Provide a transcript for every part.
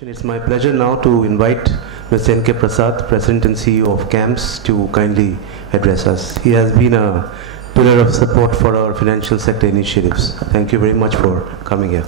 It's my pleasure now to invite Mr. N.K. Prasad, President and CEO of CAMS, to kindly address us. He has been a pillar of support for our financial sector initiatives. Thank you very much for coming here.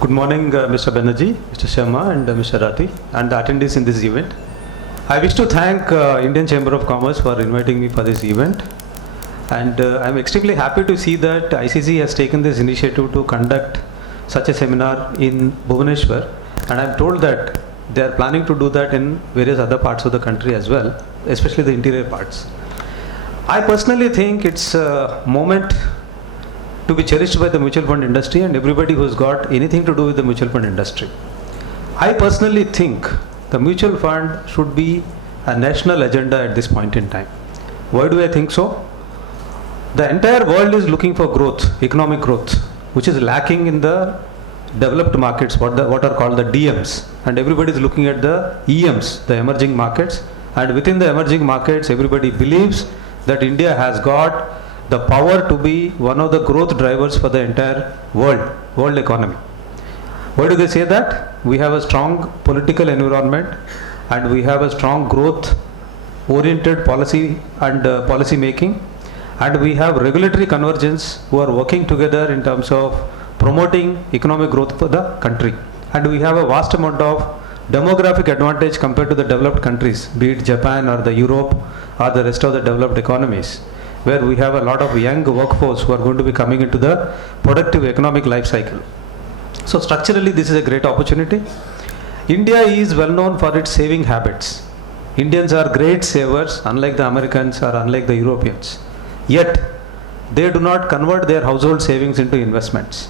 Good morning, Mr. Banerjee, Mr. Sharma, and Mr. Rathi, and the attendees in this event. I wish to thank Indian Chamber of Commerce for inviting me for this event. And I'm extremely happy to see that ICC has taken this initiative to conduct such a seminar in Bhubaneswar. And I'm told that they are planning to do that in various other parts of the country as well, especially the interior parts. I personally think it's a moment to be cherished by the mutual fund industry and everybody who's got anything to do with the mutual fund industry. I personally think the mutual fund should be a national agenda at this point in time. Why do I think so? The entire world is looking for growth, economic growth, which is lacking in the developed markets, what are called the DMs, and everybody is looking at the EMs, the emerging markets, and within the emerging markets, everybody believes that India has got the power to be one of the growth drivers for the entire world economy. Why do they say that? We have a strong political environment and we have a strong growth oriented policy and policy making, and we have regulatory convergence who are working together in terms of promoting economic growth for the country, and we have a vast amount of demographic advantage compared to the developed countries, be it Japan or the Europe or the rest of the developed economies, where we have a lot of young workforce who are going to be coming into the productive economic life cycle. So structurally this is a great opportunity. India is well known for its saving habits. Indians are great savers, unlike the Americans or unlike the Europeans. Yet they do not convert their household savings into investments.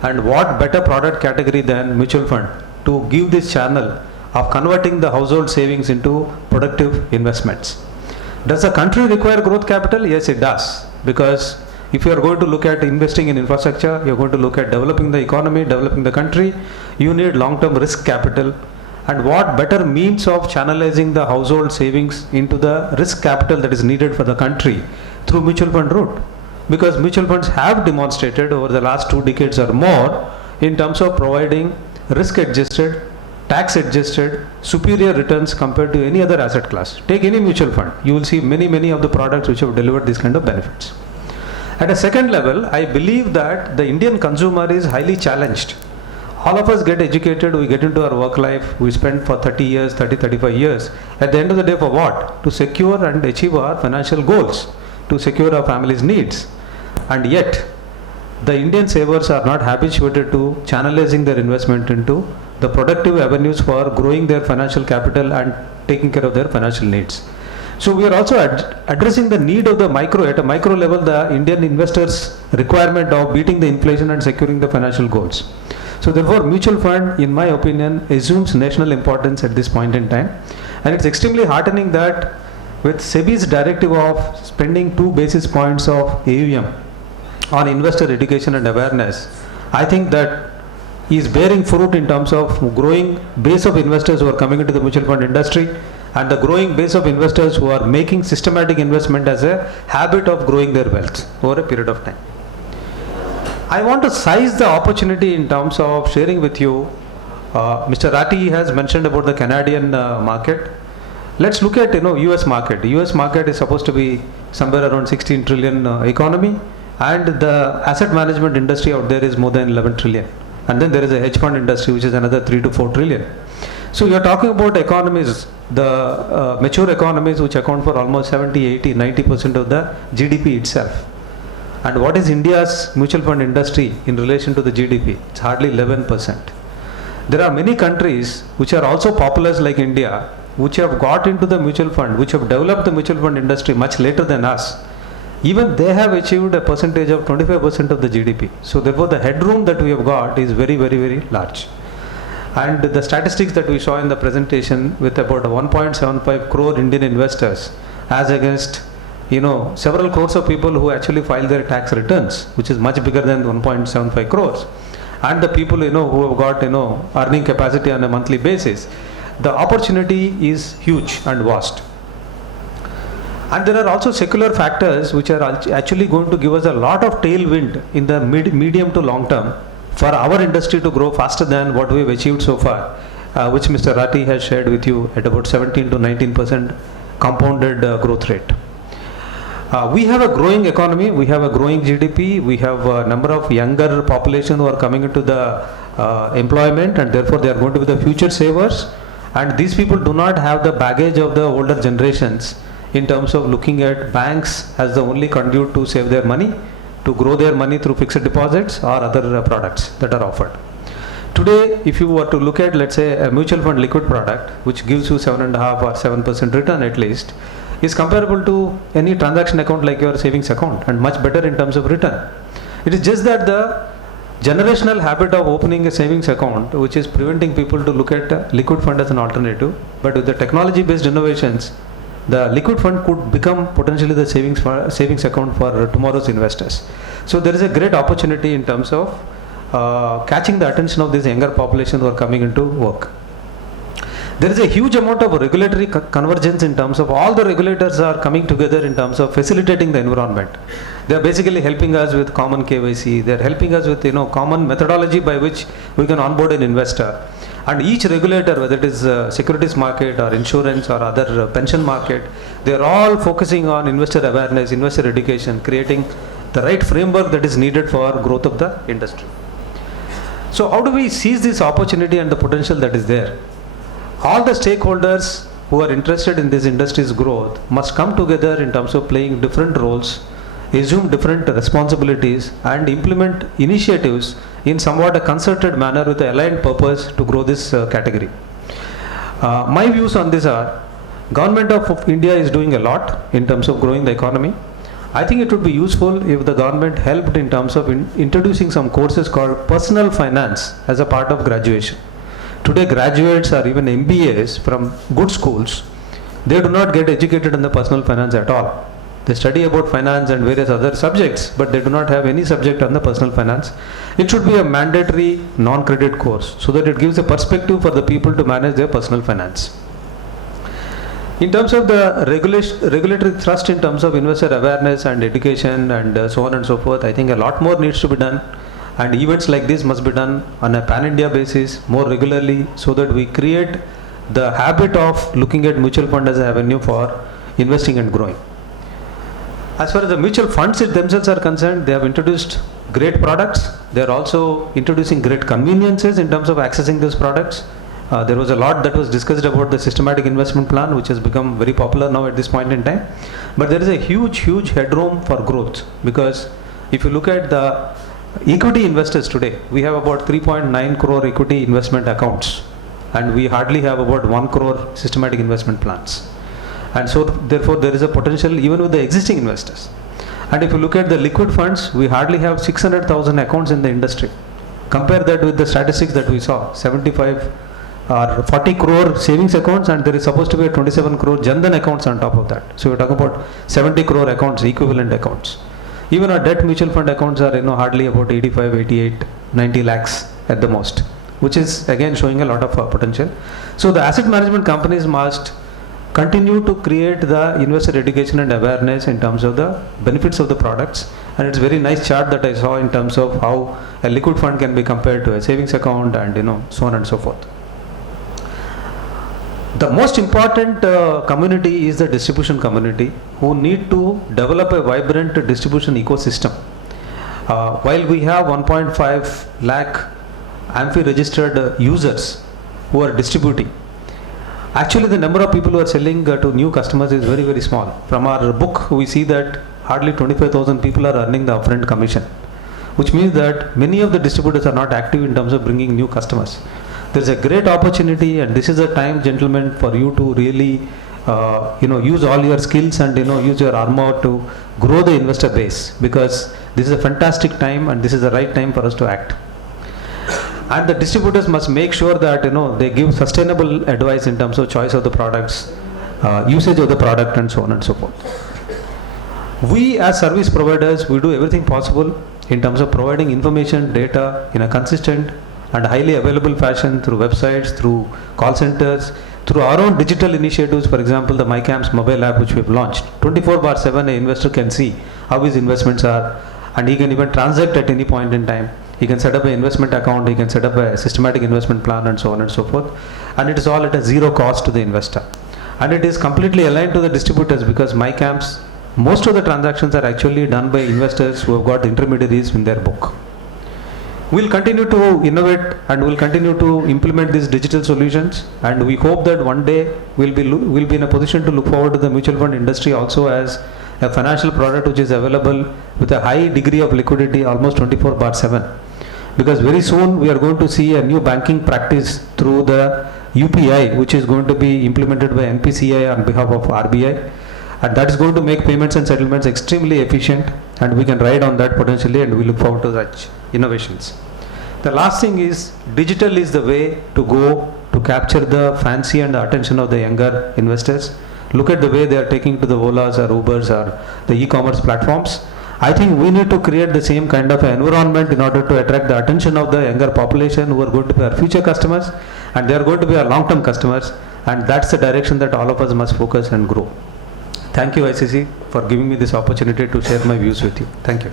And what better product category than mutual fund to give this channel of converting the household savings into productive investments. Does the country require growth capital? Yes, it does. Because if you are going to look at investing in infrastructure, you are going to look at developing the economy, developing the country, you need long-term risk capital. And what better means of channelizing the household savings into the risk capital that is needed for the country through mutual fund route? Because mutual funds have demonstrated over the last 2 decades or more in terms of providing risk-adjusted, tax-adjusted, superior returns compared to any other asset class. Take any mutual fund, you will see many of the products which have delivered these kind of benefits. At a second level, I believe that the Indian consumer is highly challenged. All of us get educated, we get into our work life, we spend for 30 years, 35 years. At the end of the day, for what? To secure and achieve our financial goals, to secure our family's needs. And yet, the Indian savers are not habituated to channelizing their investment into the productive avenues for growing their financial capital and taking care of their financial needs. So we are also addressing the need of the at a micro level, the Indian investors' requirement of beating the inflation and securing the financial goals. So therefore, mutual fund, in my opinion, assumes national importance at this point in time. And it's extremely heartening that with SEBI's directive of spending 2 basis points of AUM on investor education and awareness, I think that is bearing fruit in terms of growing base of investors who are coming into the mutual fund industry and the growing base of investors who are making systematic investment as a habit of growing their wealth over a period of time. I want to size the opportunity in terms of sharing with you. Mr. Rathi has mentioned about the Canadian market. Let's look at US market. US market is supposed to be somewhere around 16 trillion economy, and the asset management industry out there is more than 11 trillion. And then there is a hedge fund industry which is another 3 to 4 trillion. So you are talking about economies, the mature economies which account for almost 70, 80, 90% of the GDP itself. And what is India's mutual fund industry in relation to the GDP? It's hardly 11%. There are many countries which are also populous like India, which have got into the mutual fund, which have developed the mutual fund industry much later than us. Even they have achieved a percentage of 25% of the GDP. So therefore the headroom that we have got is very large. And the statistics that we saw in the presentation with about 1.75 crore Indian investors as against several crores of people who actually file their tax returns, which is much bigger than 1.75 crores. And the people who have got earning capacity on a monthly basis, the opportunity is huge and vast. And there are also secular factors which are actually going to give us a lot of tailwind in the medium to long term for our industry to grow faster than what we have achieved so far, which Mr. Rati has shared with you at about 17 to 19% compounded growth rate. We have a growing economy, we have a growing GDP, we have a number of younger population who are coming into the employment, and therefore they are going to be the future savers. And these people do not have the baggage of the older generations in terms of looking at banks as the only conduit to save their money, to grow their money through fixed deposits or other products that are offered. Today, if you were to look at, let's say, a mutual fund liquid product, which gives you 7.5 or 7% return at least, is comparable to any transaction account like your savings account, and much better in terms of return. It is just that the generational habit of opening a savings account, which is preventing people to look at liquid fund as an alternative. But with the technology-based innovations, the liquid fund could become potentially the savings account for tomorrow's investors. So there is a great opportunity in terms of catching the attention of this younger population who are coming into work. There is a huge amount of regulatory convergence in terms of all the regulators are coming together in terms of facilitating the environment. They are basically helping us with common KYC. They are helping us with common methodology by which we can onboard an investor. And each regulator, whether it is securities market or insurance or other pension market, they are all focusing on investor awareness, investor education, creating the right framework that is needed for growth of the industry. So how do we seize this opportunity and the potential that is there? All the stakeholders who are interested in this industry's growth must come together in terms of playing different roles, assume different responsibilities, and implement initiatives in somewhat a concerted manner with an aligned purpose to grow this category. My views on this are, Government of India is doing a lot in terms of growing the economy. I think it would be useful if the government helped in terms of introducing some courses called personal finance as a part of graduation. Today graduates or even MBAs from good schools, they do not get educated in the personal finance at all. They study about finance and various other subjects, but they do not have any subject on the personal finance. It should be a mandatory non-credit course so that it gives a perspective for the people to manage their personal finance. In terms of the regulatory thrust in terms of investor awareness and education and so on and so forth, I think a lot more needs to be done. And events like this must be done on a pan-India basis more regularly so that we create the habit of looking at mutual fund as an avenue for investing and growing. As far as the mutual funds themselves are concerned, they have introduced great products. They are also introducing great conveniences in terms of accessing these products. There was a lot that was discussed about the systematic investment plan, which has become very popular now at this point in time. But there is a huge headroom for growth, because if you look at the equity investors today, we have about 3.9 crore equity investment accounts, and we hardly have about 1 crore systematic investment plans. And so therefore there is a potential even with the existing investors. And if you look at the liquid funds, we hardly have 600,000 accounts in the industry. Compare that with the statistics that we saw, 75 or 40 crore savings accounts, and there is supposed to be a 27 crore Jan-Dhan accounts on top of that. So we're talking about 70 crore accounts, equivalent accounts. Even our debt mutual fund accounts are hardly about 85, 88, 90 lakhs at the most, which is again showing a lot of potential. So the asset management companies must continue to create the investor education and awareness in terms of the benefits of the products. And it's a very nice chart that I saw in terms of how a liquid fund can be compared to a savings account and so on and so forth. The most important community is the distribution community, who need to develop a vibrant distribution ecosystem. While we have 1.5 lakh AMFI registered users who are distributing, actually the number of people who are selling to new customers is very small. From our book we see that hardly 25,000 people are earning the upfront commission, which means that many of the distributors are not active in terms of bringing new customers. There is a great opportunity, and this is a time, gentlemen, for you to really use all your skills and use your armor to grow the investor base, because this is a fantastic time and this is the right time for us to act. And the distributors must make sure that they give sustainable advice in terms of choice of the products, usage of the product, and so on and so forth. We as service providers, we do everything possible in terms of providing information, data in a consistent and highly available fashion through websites, through call centers, through our own digital initiatives. For example, the MyCamps mobile app which we have launched. 24/7 an investor can see how his investments are, and he can even transact at any point in time. He can set up an investment account, he can set up a systematic investment plan, and so on and so forth. And it is all at a zero cost to the investor. And it is completely aligned to the distributors, because MyCamps, most of the transactions are actually done by investors who have got intermediaries in their book. We'll continue to innovate and we'll continue to implement these digital solutions, and we hope that one day we'll be in a position to look forward to the mutual fund industry also as a financial product which is available with a high degree of liquidity, almost 24/7. Because very soon we are going to see a new banking practice through the UPI, which is going to be implemented by NPCI on behalf of RBI, and that is going to make payments and settlements extremely efficient, and we can ride on that potentially, and we look forward to such innovations. The last thing is, digital is the way to go to capture the fancy and the attention of the younger investors. Look at the way they are taking to the Olas or Ubers or the e-commerce platforms. I think we need to create the same kind of environment in order to attract the attention of the younger population who are going to be our future customers, and they are going to be our long-term customers, and that's the direction that all of us must focus and grow. Thank you, ICC, for giving me this opportunity to share my views with you. Thank you.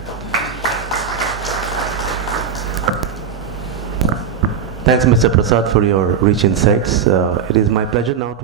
Thanks, Mr. Prasad, for your rich insights. It is my pleasure now to